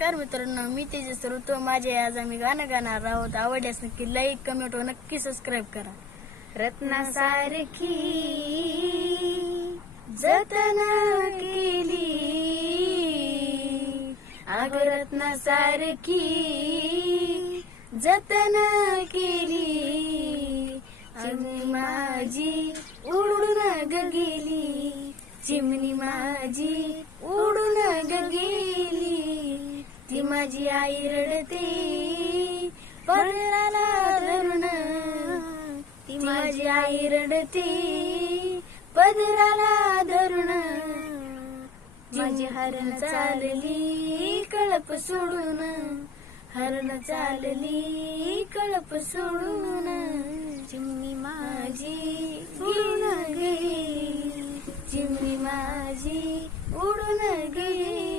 नमस्कार मित्रांनो, मी तेजस ऋतू माझे. आज आम्ही गाणं गाणार आहोत. आवडल्यास नक्की लाईक, कमेंट व नक्की सबस्क्राईब करा. रत्नासारखी जतन केली, अग रत्नासारखी जतन केली, चिमणी माझी उडून ग गेली, चिमणी माझी उडून ग गेली. ती माझी आई रडते पदराला धरून, ती माझी आई रडते पदराला धरून. माझी हरण चालली कळप सोडून, हरण चालली कळप सोडून, चिमणी माझी उडून गेली, चिमणी माझी उडून गेली.